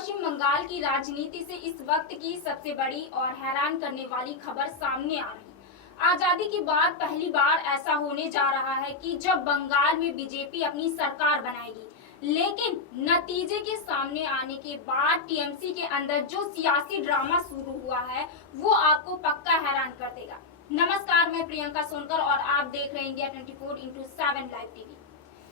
पश्चिम बंगाल की राजनीति से इस वक्त की सबसे बड़ी और हैरान करने वाली खबर सामने आ रही है। आजादी के बाद पहली बार ऐसा होने जा रहा है कि जब बंगाल में बीजेपी अपनी सरकार बनाएगी, लेकिन नतीजे के सामने आने के बाद टीएमसी के अंदर जो सियासी ड्रामा शुरू हुआ है वो आपको पक्का हैरान कर देगा। नमस्कार, मैं प्रियंका सोनकर और आप देख रहे हैं इंडिया 24/7 लाइव टीवी।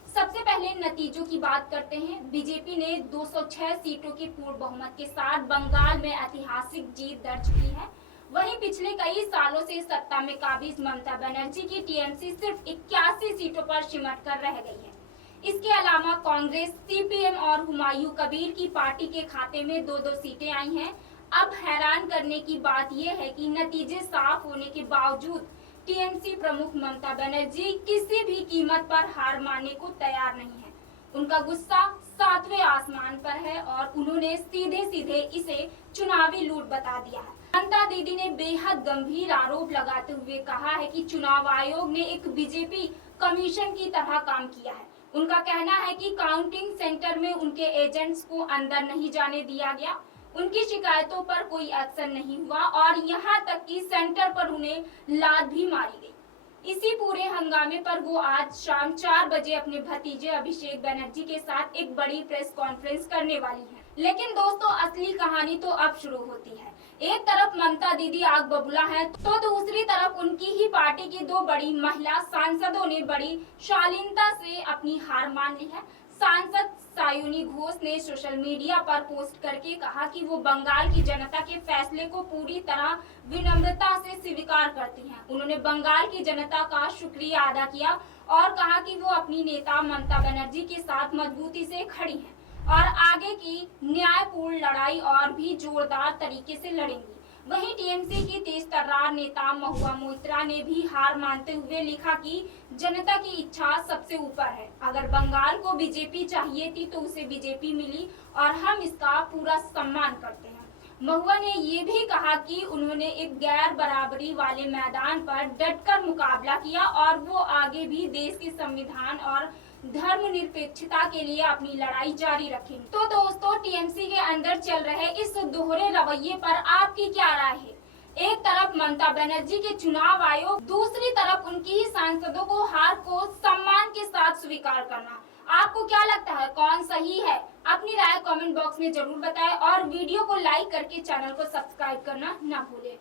सबसे पहले नतीजों की बात करते हैं। बीजेपी ने 206 सीटों के पूर्ण बहुमत के साथ बंगाल में ऐतिहासिक जीत दर्ज की है। वहीं पिछले कई सालों से सत्ता में काबिज ममता बनर्जी की टीएमसी सिर्फ 81 सीटों पर सिमट कर रह गई है। इसके अलावा कांग्रेस, सीपीएम और हुमायूं कबीर की पार्टी के खाते में 2-2 सीटें आई हैं। अब हैरान करने की बात यह है कि नतीजे साफ होने के बावजूद टीएमसी प्रमुख ममता बनर्जी किसी भी कीमत पर हार मानने को तैयार नहीं है। उनका गुस्सा 7वें आसमान पर है और उन्होंने सीधे सीधे इसे चुनावी लूट बता दिया है। ममता दीदी ने बेहद गंभीर आरोप लगाते हुए कहा है कि चुनाव आयोग ने एक बीजेपी कमीशन की तरह काम किया है। उनका कहना है कि काउंटिंग सेंटर में उनके एजेंट्स को अंदर नहीं जाने दिया गया, उनकी शिकायतों पर कोई एक्शन नहीं हुआ और यहां तक कि सेंटर पर उन्हें लात भी मारी गई। इसी पूरे हंगामे पर वो आज शाम 4 बजे अपने भतीजे अभिषेक बनर्जी के साथ एक बड़ी प्रेस कॉन्फ्रेंस करने वाली हैं। लेकिन दोस्तों, असली कहानी तो अब शुरू होती है। एक तरफ ममता दीदी आग बबूला है तो दूसरी तरफ उनकी ही पार्टी की 2 बड़ी महिला सांसदों ने बड़ी शालीनता से अपनी हार मान ली है। सांसद सायुनी घोष ने सोशल मीडिया पर पोस्ट करके कहा कि वो बंगाल की जनता के फैसले को पूरी तरह विनम्रता से स्वीकार करती हैं। उन्होंने बंगाल की जनता का शुक्रिया अदा किया और कहा कि वो अपनी नेता ममता बनर्जी के साथ मजबूती से खड़ी हैं और आगे की न्यायपूर्ण लड़ाई और भी जोरदार तरीके से लड़ेंगी। वहीं टीएमसी की तेज-तर्रार नेता महुआ मोइत्रा ने भी हार मानते हुए लिखा कि जनता की इच्छा सबसे ऊपर है। अगर बंगाल को बीजेपी चाहिए थी तो उसे बीजेपी मिली और हम इसका पूरा सम्मान करते हैं। महुआ ने ये भी कहा कि उन्होंने एक गैर बराबरी वाले मैदान पर डटकर मुकाबला किया और वो आगे भी देश के संविधान और धर्मनिरपेक्षता के लिए अपनी लड़ाई जारी रखेंगे। तो दोस्तों, टीएमसी के अंदर चल रहे इस दोहरे रवैये पर आपकी क्या राय है? एक तरफ ममता बनर्जी के चुनाव आयोग, दूसरी तरफ उनकी ही सांसदों को हार को सम्मान के साथ स्वीकार करना। आपको क्या लगता है, कौन सही है? अपनी राय कमेंट बॉक्स में जरूर बताएं और वीडियो को लाइक करके चैनल को सब्सक्राइब करना न भूलें।